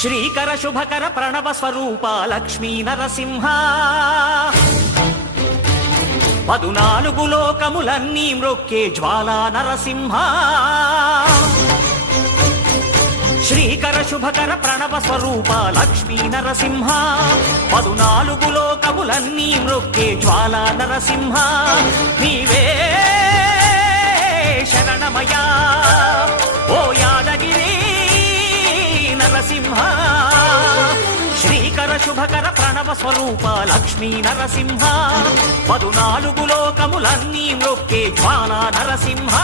శ్రీకర శుభకర ప్రణవ స్వరూప లక్ష్మీ నరసింహ 14 లోకములన్నీ మ్రొక్కే జ్వాలా నరసింహ శ్రీకర శుభకర ప్రణవ స్వరూప లక్ష్మీ నరసింహ 14 లోకములన్నీ మ్రొక్కే జ్వాలా నరసింహ నీవే శరణమయా ఓ యాదగిరి నరసింహ శ్రీకర శుభకర ప్రణవ స్వరూప లక్ష్మీ నరసింహ 14 లోకములన్నీ మ్రొక్కే జ్వాలా నరసింహ